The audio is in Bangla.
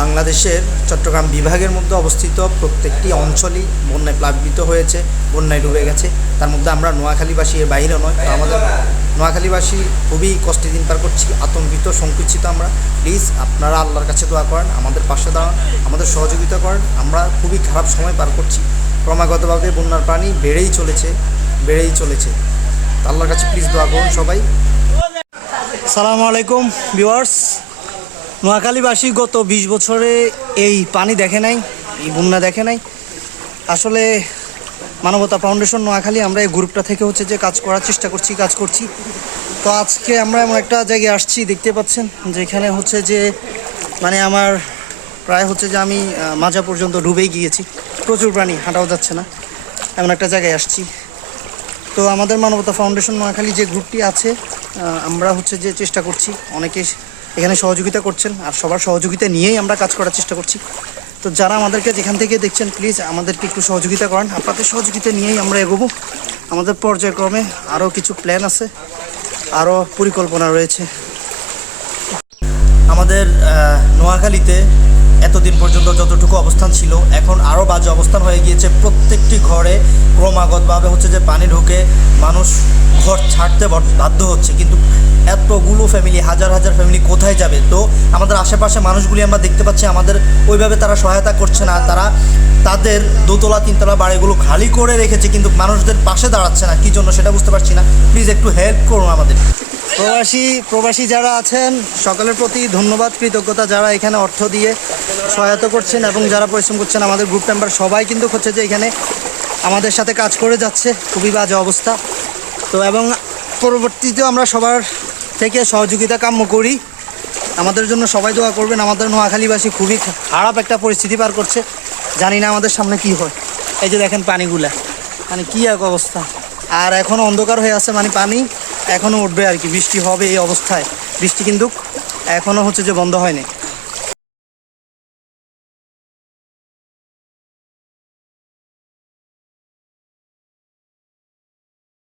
বাংলাদেশের চট্টগ্রাম বিভাগের মধ্যে অবস্থিত প্রত্যেকটি অঞ্চলই বন্যায় প্লাবিত হয়েছে, বন্যায় ডুবে গেছে। তার মধ্যে আমরা নোয়াখালীবাসী এর বাইরে নয় আমাদের নোয়াখালীবাসী খুবই কষ্টে দিন পার করছি, আতঙ্কিত, সংকুচিত আমরা। প্লিজ আপনারা আল্লাহর কাছে দোয়া করেন, আমাদের পাশে দাঁড়ান, আমাদের সহযোগিতা করেন, আমরা খুবই খারাপ সময় পার করছি। ক্রমাগতভাবে বন্যার পানি বেড়েই চলেছে বেড়েই চলেছে। আল্লাহর কাছে প্লিজ দোয়া করুন সবাই। সালামু আলাইকুম ভিউয়ার্স নোয়াখালীবাসী গত বিশ বছরে এই পানি দেখে নাই, এই বন্যা দেখে নাই। আসলে মানবতা ফাউন্ডেশন নোয়াখালী, আমরা এই গ্রুপটা থেকে হচ্ছে যে কাজ করার চেষ্টা করছি, কাজ করছি। তো আজকে আমরা এমন একটা জায়গায় আসছি, দেখতে পাচ্ছেন, যেখানে হচ্ছে যে মানে আমার প্রায় হচ্ছে যে আমি মাজা পর্যন্ত ডুবেই গিয়েছি। প্রচুর প্রাণী, হাঁটাও যাচ্ছে না। এমন একটা জায়গায় আসছি। তো আমাদের মানবতা ফাউন্ডেশন নোয়াখালী যে গ্রুপটি আছে আমরা হচ্ছে যে চেষ্টা করছি, অনেকে এখানে সহযোগিতা করছেন আর সবার সহযোগিতা নিয়েই আমরা কাজ করার চেষ্টা করছি। তো যারা আমাদেরকে যেখান থেকে দেখছেন প্লিজ আমাদেরকে একটু সহযোগিতা করেন। আপনাদের সহযোগিতা নিয়েই আমরা এগোবো। আমাদের পর্যায়ক্রমে আরও কিছু প্ল্যান আছে আরও পরিকল্পনা রয়েছে। আমাদের নোয়াখালীতে এতদিন পর্যন্ত যতটুকু অবস্থান ছিল, এখন আরও বাজে অবস্থান হয়ে গিয়েছে। প্রত্যেকটি ঘরে ক্রমাগতভাবে হচ্ছে যে পানি ঢুকে মানুষ ঘর ছাড়তে বাধ্য হচ্ছে। কিন্তু এতগুলো ফ্যামিলি হাজার হাজার ফ্যামিলি কোথায় যাবে? তো আমাদের আশেপাশে মানুষগুলি আমরা দেখতে পাচ্ছি, আমাদের ওইভাবে তারা সহায়তা করছে না। তারা তাদের দোতলা, তিনতলা বাড়িগুলো খালি করে রেখেছে, কিন্তু মানুষদের পাশে দাঁড়াচ্ছে না। কী জন্য সেটা বুঝতে পারছি না। প্লিজ একটু হেল্প করুন আমাদের। প্রবাসী প্রবাসী যারা আছেন, সকলের প্রতি ধন্যবাদ, কৃতজ্ঞতা যারা এখানে অর্থ দিয়ে সহায়তা করছেন এবং যারা পরিশ্রম করছেন, আমাদের গ্রুপ মেম্বার সবাই কিন্তু হচ্ছে যে এখানে আমাদের সাথে কাজ করে যাচ্ছে। খুবই বাজে অবস্থা। তো এবং পরবর্তীতেও আমরা সবার থেকে সহযোগিতা কাম্য করি। আমাদের জন্য সবাই দোয়া করবেন। আমাদের নোয়াখালীবাসী খুবই খারাপ একটা পরিস্থিতি পার করছে। জানি না আমাদের সামনে কি হয়। এই যে দেখেন পানিগুলা। মানে কী এক অবস্থা। আর এখনও অন্ধকার হয়ে আছে মানে পানি। এখনও উঠবে আর কি। বৃষ্টি হবে এই অবস্থায়। বৃষ্টি কিন্তু এখনও হচ্ছে যে বন্ধ হয়নি।